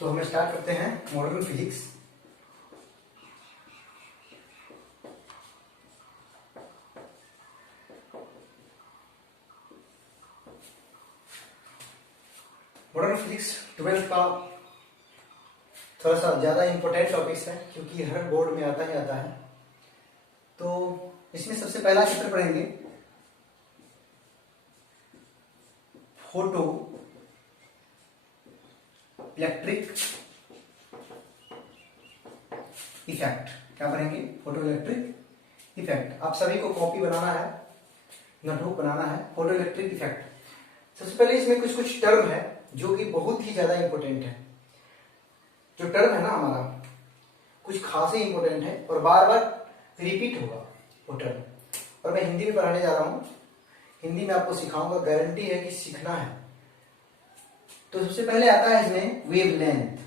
तो हम स्टार्ट करते हैं modern physics. Modern physics 12th का थोड़ा सा ज़्यादा इंपॉर्टेंट टॉपिक्स है क्योंकि हर बोर्ड में आता ही आता है। तो इसमें सबसे पहला चैप्टर पढ़ेंगे फोटो इलेक्ट्रिक इफेक्ट। क्या पढ़ेंगे? Photo electric effect. आप सभी को कॉपी बनाना है, नोटबुक बनाना है। Photo electric effect. सबसे पहले इसमें कुछ कुछ टर्म है जो कि बहुत ही ज्यादा इंपॉर्टेंट है। जो टर्म है ना हमारा कुछ खास ही इंपॉर्टेंट है और बार बार रिपीट होगा वो टर्म। और मैं हिंदी में पढ़ाने जा रहा हूं, हिंदी में आपको सिखाऊंगा, गारंटी है कि सीखना है। तो सबसे पहले आता है इसमें वेवलेंथ।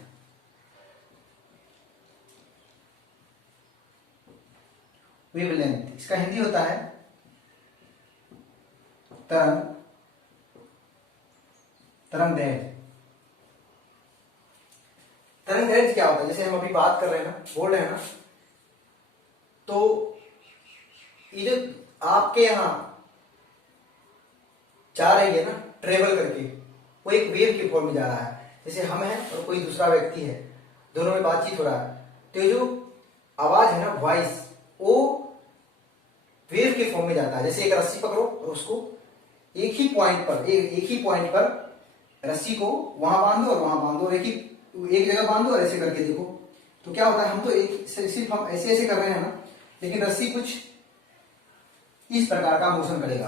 वेवलेंथ इसका हिंदी होता है तरंगदैर्घ्य। तरंगदैर्घ्य क्या होता है? जैसे हम अभी बात कर रहे हैं ना, बोल रहे हैं ना, तो ये जो आपके यहां जा रही है ना ट्रेवल करके, वो एक वेव के फॉर्म में जा रहा है। जैसे हम हैं और कोई दूसरा व्यक्ति है, दोनों में बातचीत हो रहा है, तो ये जो आवाज है ना, वॉइस, वो वेव के फॉर्म में जाता है। जैसे एक रस्सी पकड़ो और उसको एक ही पॉइंट पर रस्सी को वहां बांधो और वहां बांधो और एक जगह बांधो और ऐसे करके देखो, तो क्या होता है? हम तो सिर्फ हम ऐसे ऐसे कर रहे हैं ना, लेकिन रस्सी कुछ इस प्रकार का मोशन करेगा।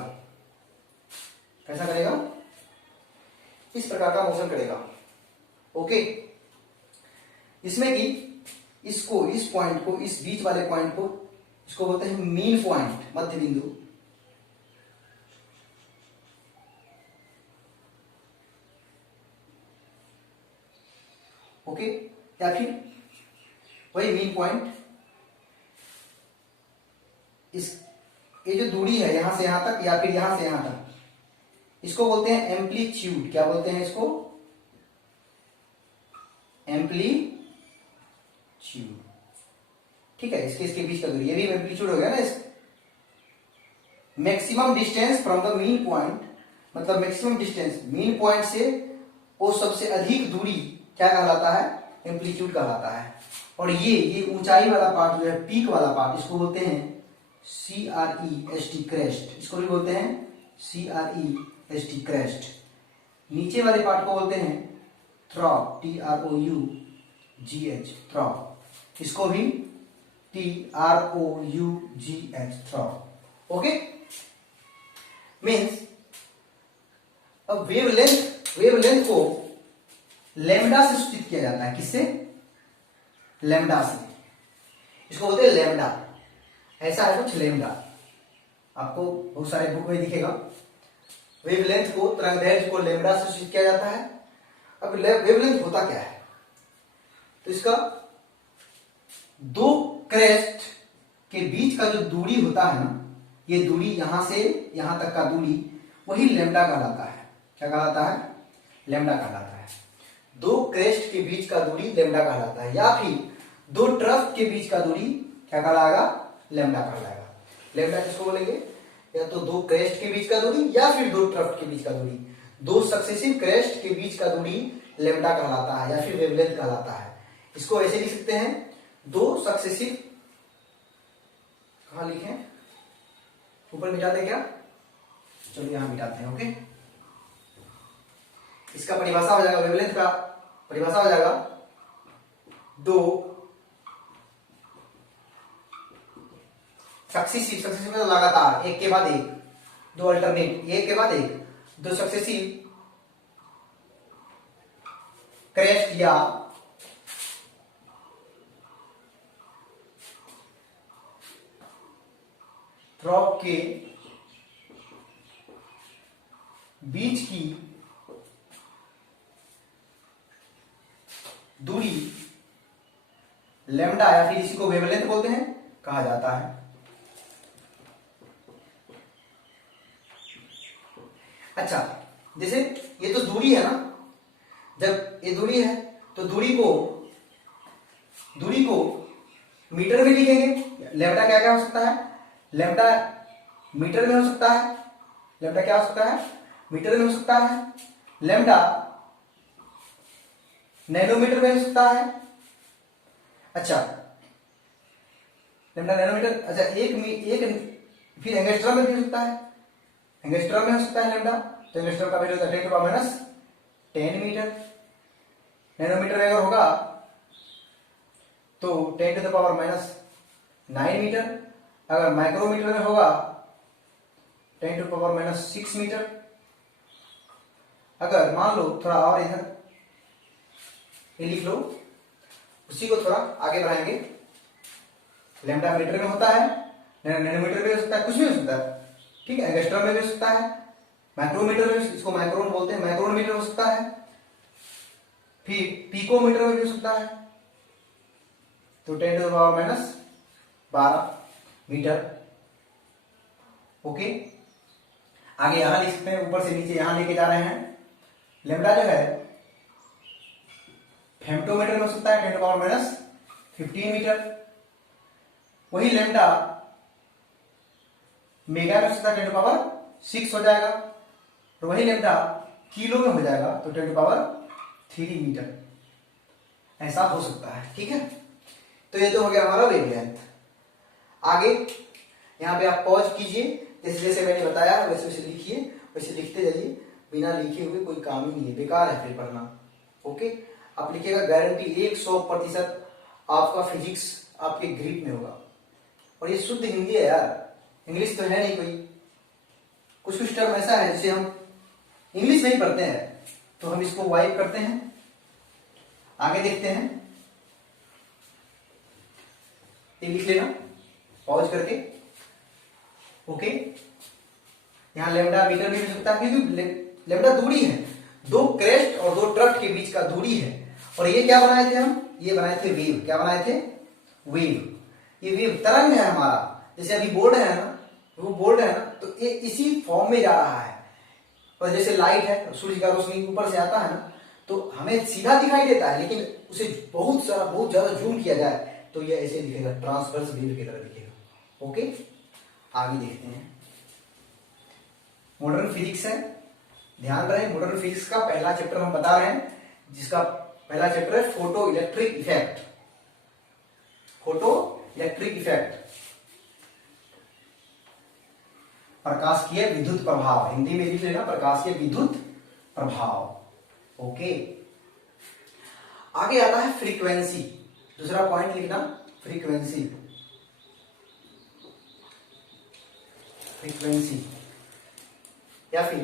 कैसा करेगा? इस प्रकार का मोशन करेगा। ओके, इसमें कि इसको, इस पॉइंट को, इस बीच वाले पॉइंट को, इसको बोलते हैं मीन पॉइंट, मध्य बिंदु। ओके, या फिर वही मीन पॉइंट। इस ये जो दूरी है यहां से यहां तक या फिर यहां से यहां तक, इसको बोलते हैं एम्पलीट्यूड। क्या बोलते हैं इसको? एम्पलीट्यूड। ठीक है, इसके बीच का दूरी, ये भी एम्पलीट्यूड हो गया ना। इस maximum distance from the mean point, मतलब मैक्सिमम डिस्टेंस मीन पॉइंट से वो सबसे अधिक दूरी क्या कहलाता है? एम्पलीट्यूड कहलाता है। और ये ऊंचाई वाला पार्ट जो है, पीक वाला पार्ट, इसको बोलते हैं CREST, क्रेस्ट। इसको भी बोलते हैं CREST, क्रेस्ट। नीचे वाले पार्ट को बोलते हैं थ्रॉप, TROUGH, थ्रॉप। इसको भी TROUGH, थ्रॉप। ओके, मीन्स अब वेवलेंथ को लैम्डा से सूचित किया जाता है। किससे? लैम्डा से। इसको बोलते हैं लैम्डा। ऐसा है कुछ लैम्डा, आपको बहुत सारे बुक में दिखेगा। वेवलेंथ को, तरंगदैर्घ्य को लैम्डा से सूचित किया जाता है। अब वेवलेंथ होता क्या है? तो इसका दो क्रेस्ट के बीच का जो दूरी होता है ना, ये दूरी यहां से यहां तक का दूरी, वही लैम्डा कहलाता है। क्या कहलाता है? लैम्डा कहलाता है। दो क्रेस्ट के बीच का दूरी लैम्डा कहलाता है, या फिर दो ट्रफ के बीच का दूरी क्या कहलाएगा? लैम्डा कहलाएगा। लैम्डा किसको बोलेंगे? या तो दो क्रेस्ट के बीच का दूरी या फिर दो ट्रफ के बीच का दूरी। दो सक्सेसिव क्रेस्ट के बीच का दूरी लैम्डा कहलाता है या फिर वेवलेंथ कहलाता है। इसको ऐसे लिख सकते हैं, दो सक्सेसिव, कहां लिखें? ऊपर मिटा दें क्या? चलो यहां मिटाते हैं। ओके, इसका परिभाषा हो जाएगा, वेवलेंथ का परिभाषा हो जाएगा, दो सक्सेसिव मतलब लगातार, एक के बाद एक, दो अल्टरनेट, एक के बाद एक, दो सक्सेसिव क्रेस्ट या थ्रॉप के बीच की दूरी लैम्डा या फिर इसी को वेवलेंथ बोलते हैं, कहा जाता है। अच्छा, जैसे ये तो दूरी है ना, जब ये दूरी है तो दूरी को मीटर में लिखेंगे। लैम्डा क्या क्या हो सकता है, लैम्डा मीटर में हो सकता है, लैम्डा क्या हो सकता है, मीटर में हो सकता है, लैम्डा नैनोमीटर में हो सकता है। अच्छा, लैम्डा नैनोमीटर, अच्छा एक फिर एंगस्ट्रम में भी हो सकता है, एंगस्ट्रम में हो सकता है लैम्डा। तो एंगस्ट्रम का वैल्यू होता है 10⁻10 मीटर। नैनोमीटर में अगर होगा तो 10⁻9 मीटर। अगर माइक्रोमीटर में होगा 10⁻6 मीटर। अगर मान लो थोड़ा और इधर ये लिख लो, उसी को थोड़ा आगे बढ़ाएंगे। लैम्डा मीटर में होता है, नैनोमीटर में हो सकता है, कुछ भी हो सकता है, ठीक है। एंगस्ट्रम में भी हो सकता है, माइक्रोमीटर में, इसको माइक्रोन बोलते हैं, माइक्रोमीटर हो सकता है, फिर पिकोमीटर में भी हो सकता है। तो 10⁻12 मीटर। ओके, आगे यहां लिख सकते हैं, ऊपर से नीचे यहां लेके जा रहे हैं। लैम्डा जो है फेम्टोमीटर में हो सकता है 10⁻15 मीटर। वही लैम्डा मेगा में हो सकता है 10⁻6 हो जाएगा। और वही लैम्डा किलो में हो जाएगा तो 10⁻3 मीटर, ऐसा हो सकता है, ठीक है। तो ये तो हो गया हमारा वेवलेंथ। आगे यहाँ पे आप पॉज कीजिए, जैसे जैसे मैंने बताया वैसे वैसे लिखिए, वैसे लिखते जाइए, बिना लिखे हुए कोई काम ही नहीं है, बेकार है फिर पढ़ना। ओके, आप लिखिएगा गारंटी 100% आपका फिजिक्स आपके ग्रिप में होगा। और ये शुद्ध हिंदी है यार, इंग्लिश तो है नहीं कोई। कुछ कुछ टर्म ऐसा है जिसे हम इंग्लिश नहीं पढ़ते हैं, तो हम इसको वाइप करते हैं। आगे देखते हैं, ये लिख लेना पॉज करके। ओके, यहां लैम्डा मीटर भी हो सकता है, क्योंकि लैम्डा दूरी है, दो क्रेस्ट और दो ट्रफ के बीच का दूरी है। और ये क्या बनाए थे हम, ये बनाए थे वेव। क्या बनाए थे, वेव। ये वेव तरंग है हमारा, जैसे अभी बोर्ड है ना, वो बोर्ड है ना, तो ये इसी फॉर्म में जा रहा है। और जैसे लाइट है, सूर्य का रोशनी ऊपर से आता है ना, तो हमें सीधा दिखाई देता है, लेकिन उसे बहुत ज्यादा जूम किया जाए तो ये ऐसे दिखेगा, ट्रांसवर्स वेव की तरह दिखेगा। ओके, आगे देखते हैं। मॉडर्न फिजिक्स है, ध्यान रहे मॉडर्न फिजिक्स का पहला चैप्टर हम बता रहे हैं, जिसका पहला चैप्टर है photo electric effect. Photo electric effect, प्रकाशीय विद्युत प्रभाव, हिंदी में लिख लेना प्रकाशीय विद्युत प्रभाव। ओके, आगे आता है फ्रीक्वेंसी। दूसरा पॉइंट लिखना, फ्रीक्वेंसी। फ्रीक्वेंसी या फिर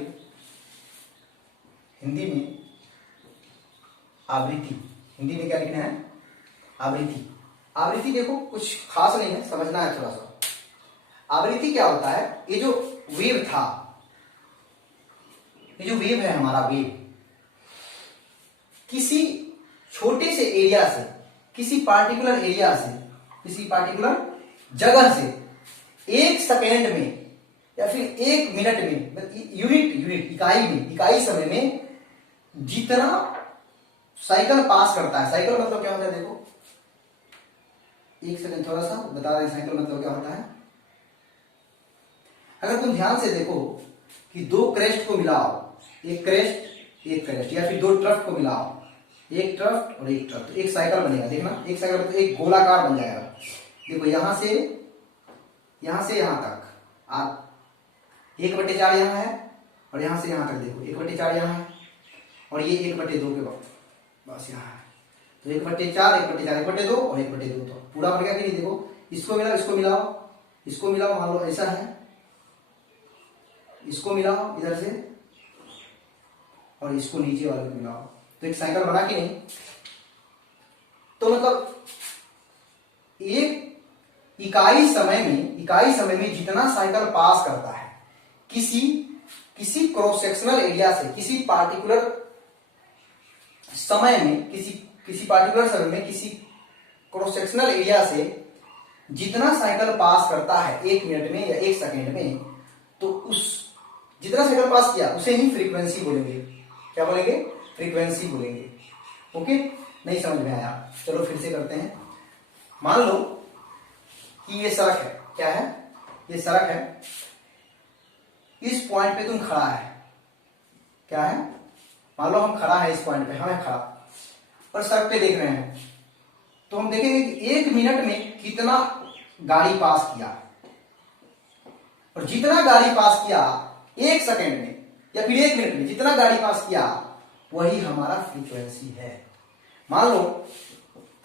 हिंदी में आवृत्ति। हिंदी में क्या लिखना है, आवृत्ति। आवृत्ति देखो कुछ खास नहीं है, समझना है थोड़ा सा। आवृत्ति क्या होता है, ये जो वेव था, ये जो वेव है हमारा वेव, किसी छोटे से एरिया से, किसी पार्टिकुलर एरिया से, किसी पार्टिकुलर जगह से 1 सेकेंड में या फिर 1 मिनट में, यूनिट इकाई में, इकाई समय में जितना साइकिल पास करता है। साइकिल मतलब क्या होता है, देखो 1 सेकेंड थोड़ा सा बता रहे, साइकिल मतलब क्या होता है। अगर तुम ध्यान से देखो कि दो क्रेस्ट को मिलाओ, एक क्रेस्ट या फिर दो ट्रफ को मिलाओ, एक ट्रफ और एक ट्रफ, तो एक साइकिल बनेगा। देखना, एक साइकिल तो एक गोलाकार बन जाएगा। देखो यहां से यहां तक आप 1/4 यहां है, और यहां से यहां तक देखो 1/4 यहां है, और ये 1/2 के बाद बस यहां है। तो 1/4, 1/4, 1/2 और 1/2, तो पूरा बन गया कि नहीं। देखो इसको मिलाओ, इसको मिलाओ, इसको मिलाओ, मान लो ऐसा है, इसको मिलाओ इधर से, और इसको नीचे वाले को मिलाओ, तो एक साइकिल बना कि नहीं। तो मतलब एक इकाई समय में जितना साइकिल पास करता है किसी क्रॉस सेक्शनल एरिया से, किसी पार्टिकुलर समय में, किसी पार्टिकुलर समय में किसी क्रॉस सेक्शनल एरिया से जितना साइकिल पास करता है 1 मिनट में या 1 सेकेंड में, तो उस जितना साइकिल पास किया उसे ही फ्रीक्वेंसी बोलेंगे। क्या बोलेंगे, फ्रीक्वेंसी बोलेंगे। ओके, नहीं समझ में आया, चलो फिर से करते हैं। मान लो कि ये सड़क है, क्या है, ये सड़क है, इस पॉइंट पे तुम खड़ा है, क्या है, मान लो हम खड़ा है इस पॉइंट पे, हम है खड़ा और सड़क पे देख रहे हैं, तो हम देखेंगे कि 1 मिनट में कितना गाड़ी पास किया, और जितना गाड़ी पास किया 1 सेकेंड में या फिर 1 मिनट में जितना गाड़ी पास किया वही हमारा फ्रीक्वेंसी है। मान लो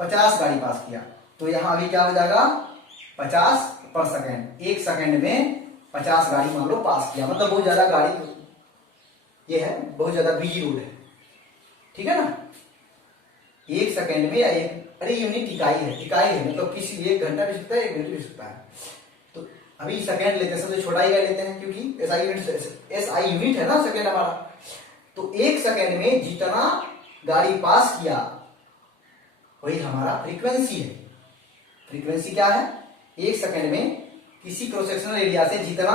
50 गाड़ी पास किया, तो यहां अभी क्या हो जाएगा 50 पर सेकेंड, 1 सेकेंड में 50 गाड़ी मान लो पास किया, मतलब बहुत ज्यादा गाड़ी, ये है बहुत ज्यादा बिजी रोड है, ठीक है ना। 1 सेकेंड में या अरे यूनिट इकाई है, मतलब किसी 1 घंटा भी सकता है, 1 मिनट भी सकता है। तो अभी सेकेंड लेते हैं, सबसे छोटा इकाई लेते हैं क्योंकि एसआई यूनिट है ना सेकेंड हमारा। तो 1 सेकेंड में जितना गाड़ी पास किया वही हमारा फ्रीक्वेंसी है। फ्रीक्वेंसी क्या है, 1 सेकेंड में किसी क्रॉस सेक्शनल एरिया से जितना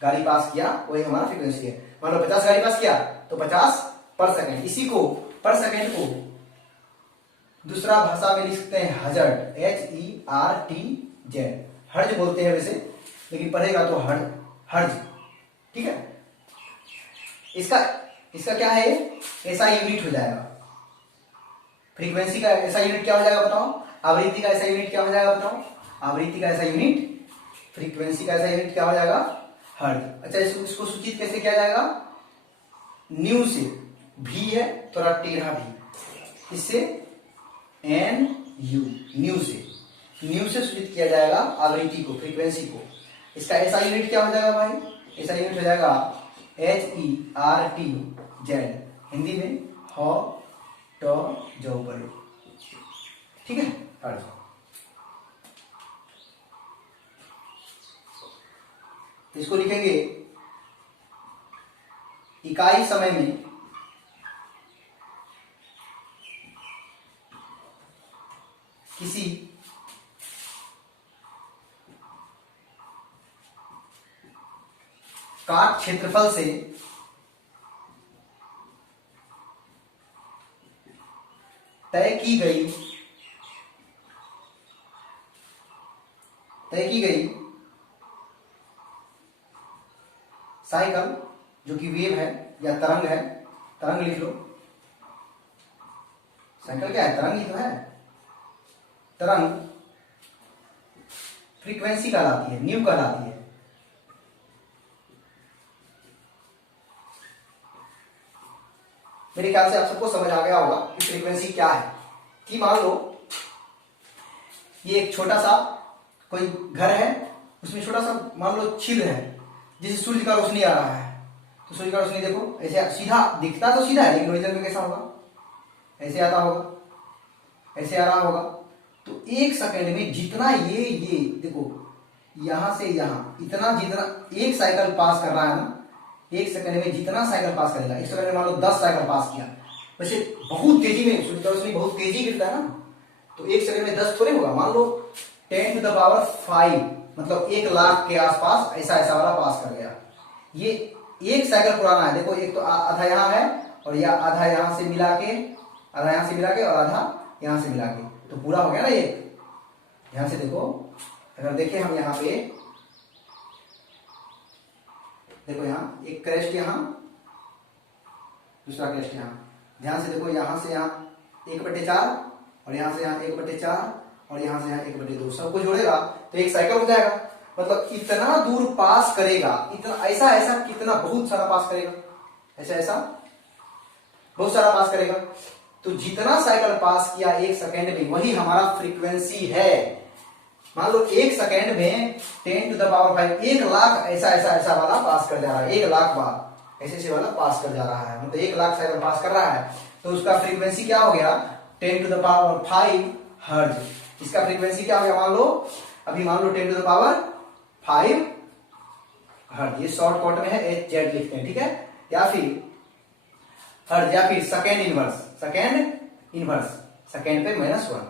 गाड़ी पास किया वही हमारा फ्रीक्वेंसी है। मान लो 50 गाड़ी पास किया तो 50 पर सेकेंड, इसी को पर सेकेंड को दूसरा भाषा में लिख सकते हैं हजर्ड, HERTZ, हर्ज बोलते हैं वैसे, लेकिन पढ़ेगा तो हर्ज, ठीक है। इसका क्या है, ऐसा यूनिट हो जाएगा। फ्रीक्वेंसी का ऐसा यूनिट क्या हो जाएगा बताओ, आवृत्ति का ऐसा यूनिट क्या हो जाएगा बताओ, आवृत्ति का ऐसा यूनिट, फ्रीक्वेंसी का ऐसा यूनिट क्या हो जाएगा, हर्ज। अच्छा इसको सूचित कैसे किया जाएगा, न्यू से, भी है थोड़ा टेढ़ा भी, इससे NU, न्यू से सूचित किया जाएगा आवृत्ति को, फ्रीक्वेंसी को। इसका ऐसा यूनिट क्या हो जाएगा भाई, ऐसा यूनिट हो जाएगा HERTZ, हिंदी में ह ट ज ऊपर, ठीक है, हर्ज। इसको लिखेंगे इकाई समय में किसी काट क्षेत्रफल से तय की गई साइकिल, जो कि वेव है या तरंग है, तरंग लिख लो, साइकिल क्या है, तरंग ही तो है, तरंग फ्रीक्वेंसी कहलाती है, न्यू कहलाती है। मेरे ख्याल से आप सबको समझ आ गया होगा कि फ्रीक्वेंसी क्या है। कि मान लो ये एक छोटा सा कोई घर है, उसमें छोटा सा मान लो छिद्र है, जिससे सूर्य का रोशनी आ रहा है, तो सूर्य का रोशनी देखो ऐसे सीधा दिखता तो सीधा है, लेकिन ओरिजिनल में कैसा होगा, ऐसे आता होगा, ऐसे आ रहा होगा। तो 1 सेकेंड में जितना ये देखो यहां से यहां इतना, जितना 1 साइकिल पास कर रहा है ना, 1 सेकेंड में जितना साइकिल पास करेगा, 1 सेकेंड में मान लो 10 साइकिल पास किया, वैसे बहुत तेजी में सूर्य का रोशनी बहुत तेजी गिरता है ना, तो 1 सेकेंड में 10 थोड़े होगा, मान लो 10 to the power 5, मतलब 1 लाख के आसपास ऐसा वाला पास कर गया। ये 1 साइकिल पुराना है, देखो एक तो आधा यहाँ है और या आधा यहाँ से मिला के, आधा यहाँ से मिला के और आधा यहाँ से मिला के, तो पूरा हो गया ना ये। ध्यान से देखो, अगर देखें हम यहाँ पे, देखो यहाँ एक क्रेस्ट, यहाँ दूसरा क्रेस्ट, यहाँ ध्यान से देखो, यहाँ से यहाँ 1/4 और यहाँ से यहाँ 1/4 और यहाँ से यहाँ 1/2, सबको जोड़ेगा तो 1 साइकिल हो जाएगा। मतलब इतना दूर पास करेगा, इतना ऐसा कितना बहुत सारा पास करेगा, ऐसा बहुत सारा पास करेगा। तो जितना साइकिल पास किया 1 सेकेंड में वही हमारा फ्रीक्वेंसी है। मान लो 1 सेकेंड में 10 to the power 5, 1 लाख ऐसा वाला पास कर जा रहा है, 1 लाख बार ऐसे वाला पास कर जा रहा है, मतलब 1 लाख साइकिल पास कर रहा है, तो उसका फ्रीक्वेंसी क्या हो गया, 10 to the power 5 हर्ज। इसका फ्रीक्वेंसी क्या हो गया, मान लो अभी मान लो 10 to the power 5 हर्ज, ये शॉर्ट कट में है HZ लिखते हैं, ठीक है, या फिर हर्ज या फिर सेकेंड इनवर्स, सेकेंड पे -1।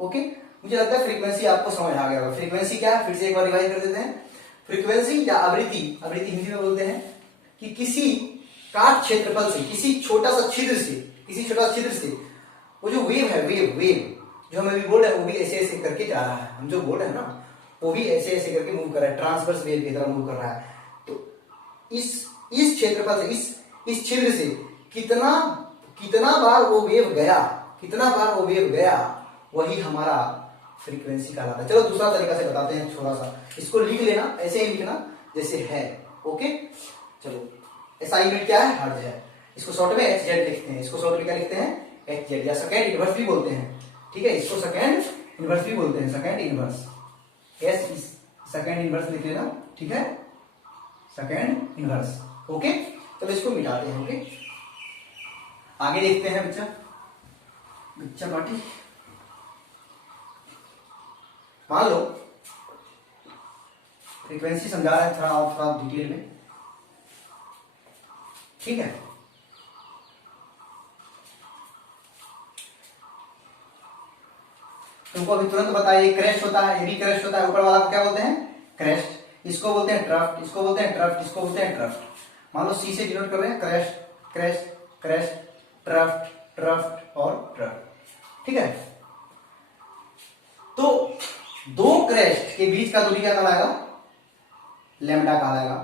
ओके, मुझे लगता है फ्रीक्वेंसी आपको समझ आ गया होगा। फ्रीक्वेंसी क्या है, फिर से एक बार रिवाइज कर देते हैं। फ्रीक्वेंसी या आवृत्ति हिंदी में बोलते हैं कि किसी काट क्षेत्रफल से, किसी छोटा सा छिद्र से वो जो वेव वेव वेव जो हमें भी बोल रहे हैं वो भी ऐसे ऐसे करके जा रहा है, हम जो बोल रहे हैं ना वो भी ऐसे ऐसे करके मूव कर रहा है, ट्रांसवर्स वेव की तरह मूव कर रहा है। तो इस क्षेत्रफल से इस छिद्र से कितना कितना बार वो वेव गया, कितना बार वो वेव गया, वही हमारा फ्रीक्वेंसी कहलाता है। चलो दूसरा तरीका से बताते हैं थोड़ा सा, इसको लिख लेना, ऐसे ही लिखना जैसे है। ओके चलो, असाइनमेंट क्या है, हर्ज है, इसको शॉर्ट में एच जेड लिखते हैं, इसको शॉर्ट में क्या लिखते हैं, एच जेड, या सेकेंड इनवर्स भी बोलते हैं। ठीक है, इसको सेकेंड इनवर्स भी बोलते हैं, second inverse, S second inverse लिख लेना। ठीक है, सेकेंड इनवर्स। ओके चलो इसको मिटाते हैं। ओके आगे देखते हैं बच्चा बच्चा पार्टी। मान लो फ्रीक्वेंसी समझा रहा है थोड़ा और थोड़ा डिटेल में। ठीक है, तुमको अभी तुरंत बताइए, क्रेस्ट होता है, ये भी क्रेस्ट होता है, ऊपर वाला को क्या बोलते हैं, क्रेस्ट, इसको बोलते हैं ट्रफ्ट, इसको बोलते हैं ट्रफ्ट, इसको बोलते हैं ट्रफ्ट। मान लो सी से डिनोट कर रहे हैं, क्रेस्ट क्रेस्ट क्रेस्ट, ट्रफ्ट ट्रफ्ट और ट्रफ्ट। ठीक है, तो दो क्रेस्ट के बीच का दूरी क्या कहलाएगा, लैम्डा कहलाएगा।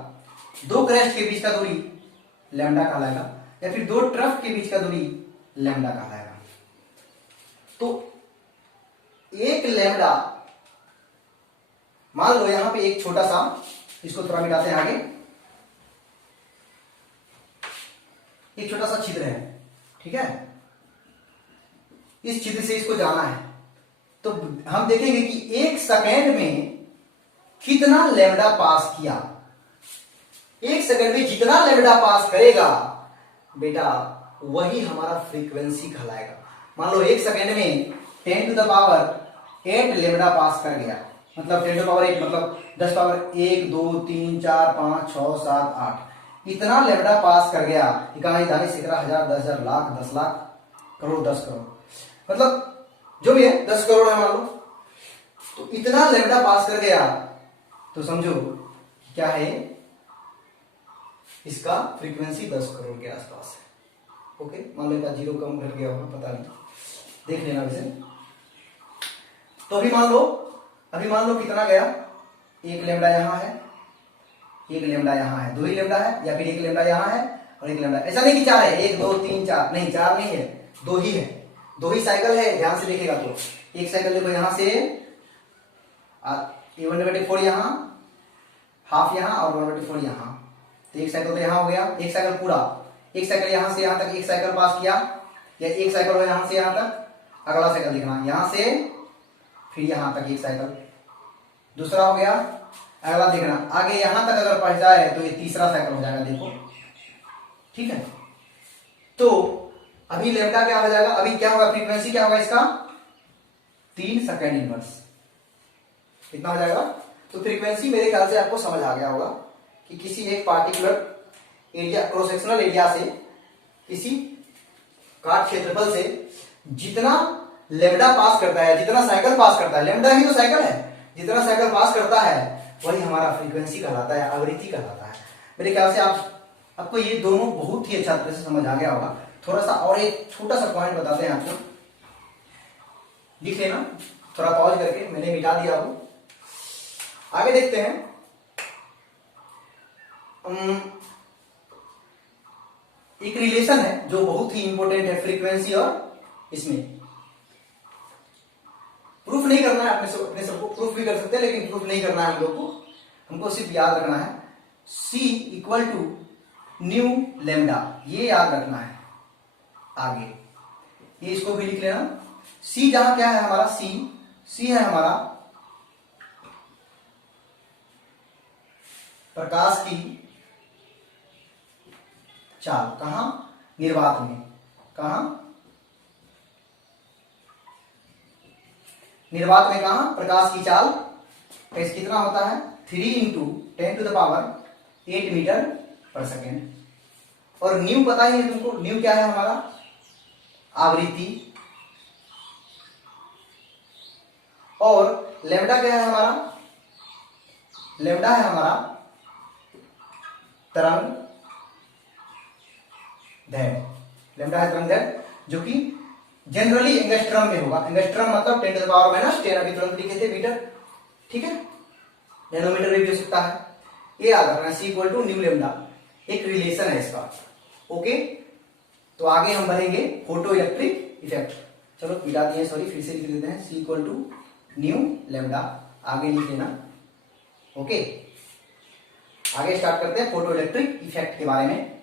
दो क्रेस्ट के बीच का दूरी लैम्डा कहलाएगा, या फिर दो ट्रफ्ट के बीच का दूरी लैम्डा कहलाएगा। तो एक लैम्डा, मान लो यहां पे एक छोटा सा, इसको थोड़ा मिटाते हैं आगे, एक छोटा सा छिद्र है। ठीक है, इस छिद्र से इसको जाना है, तो हम देखेंगे कि एक सेकेंड में कितना लैम्डा पास किया। एक सेकंड में जितना लैम्डा पास करेगा बेटा वही हमारा फ्रीक्वेंसी कहलाएगा। मान लो एक सेकंड में 10 टू द पावर 8 लैम्डा पास कर गया, मतलब 10 टू द पावर 8 मतलब 10 पावर 1 2 3 4 5 6 7 8, इतना लैम्डा पास कर गया। इकाई दानी सैकड़ा हजार 10,000 लाख 10 लाख करोड़ 10 करोड़, मतलब जो भी है 10 करोड़ है मान लो, तो इतना लैम्डा पास कर गया, तो समझो क्या है, इसका फ्रीक्वेंसी 10 करोड़ के आसपास है। ओके, मान लो जीरो कम घट गया होगा, पता नहीं, देख लेना वैसे। तो अभी मान लो कितना गया, एक लैम्डा यहां है, एक लैम्डा यहां है, दो ही लैम्डा है, या फिर एक लैम्डा यहां है और एक लैम्डा, ऐसा नहीं कि 4 है, 1 2 3 4, नहीं 4 नहीं है, 2 ही है, 2 ही साइकिल है। ध्यान से देखेगा तो एक साइकिल देखो यहां से A1/4 यहां, हाफ यहां और 1/4 यहां, तो एक साइकिल तो यहां हो गया, एक साइकिल पूरा, एक साइकिल यहां से यहां तक एक साइकिल पास किया, या एक साइकिल हो यहां से यहां तक, अगला साइकिल देखना यहां से फिर यहां तक एक साइकिल, दूसरा हो गया, अगला देखना आगे यहां तक अगर पहुंच जाए तो ये तीसरा साइकिल हो जाएगा, देखो। ठीक है, तो अभी लैम्डा क्या हो जाएगा, अभी क्या होगा, फ्रीक्वेंसी क्या होगा इसका, 3 सेकेंड इनवर्स, कितना हो जाएगा। तो फ्रीक्वेंसी मेरे ख्याल से आपको समझ आ गया होगा कि किसी एक particular area, cross sectional area से, किसी काट क्षेत्रफल से जितना लैम्डा पास करता है, जितना साइकिल पास करता है, लैम्डा ही तो साइकिल है, जितना साइकिल पास करता है वही हमारा फ्रीक्वेंसी कहलाता है, आवृत्ति कहलाता है। मेरे ख्याल से आपको ये दोनों बहुत ही अच्छा तरह से समझ आ गया होगा। थोड़ा सा और एक छोटा सा पॉइंट बताते हैं आपको, लिख लेना थोड़ा पॉज करके, मैंने मिटा दिया वो। आगे देखते हैं, एक रिलेशन है जो बहुत ही इंपॉर्टेंट है फ्रीक्वेंसी और इसमें, प्रूफ नहीं करना है अपने सबको, प्रूफ भी कर सकते हैं लेकिन प्रूफ नहीं करना है हम लोग को, हमको सिर्फ याद रखना है C equal to nu lambda, ये याद रखना है। आगे ये इसको भी लिख लेना, C जहां क्या है हमारा, C है हमारा प्रकाश की चाल, कहां, निर्वात में, कहां, निर्वात में, कहां, प्रकाश की चाल कितना होता है, 3 into 10 to the power 8 metre पर सेकेंड। और न्यू पता ही है तुमको, न्यू क्या है हमारा, आवृत्ति, और लैम्डा क्या है हमारा, लैम्डा है हमारा तरंग दैर्घ्य, लैम्डा है तरंग दैर्घ्य, जो कि जनरली एंगस्ट्रम में होगा। एंगस्ट्रम मतलब 10 टू द पावर माइनस 10, अभी तुरंत लिखे थे मीटर, ठीक है, नैनोमीटर में भी हो सकता है। ये याद रखना, सी इक्वल टू न्यू लेमडा, एक रिलेशन है इसका। ओके, तो आगे हम बढ़ेंगे फोटो इलेक्ट्रिक इफेक्ट। चलो मिटा दिए, सॉरी, फिर से लिख देते हैं, सी इक्वल टू न्यू लेमडा, आगे लिख लेना। ओके, आगे स्टार्ट करते हैं फोटो इलेक्ट्रिक इफेक्ट के बारे में।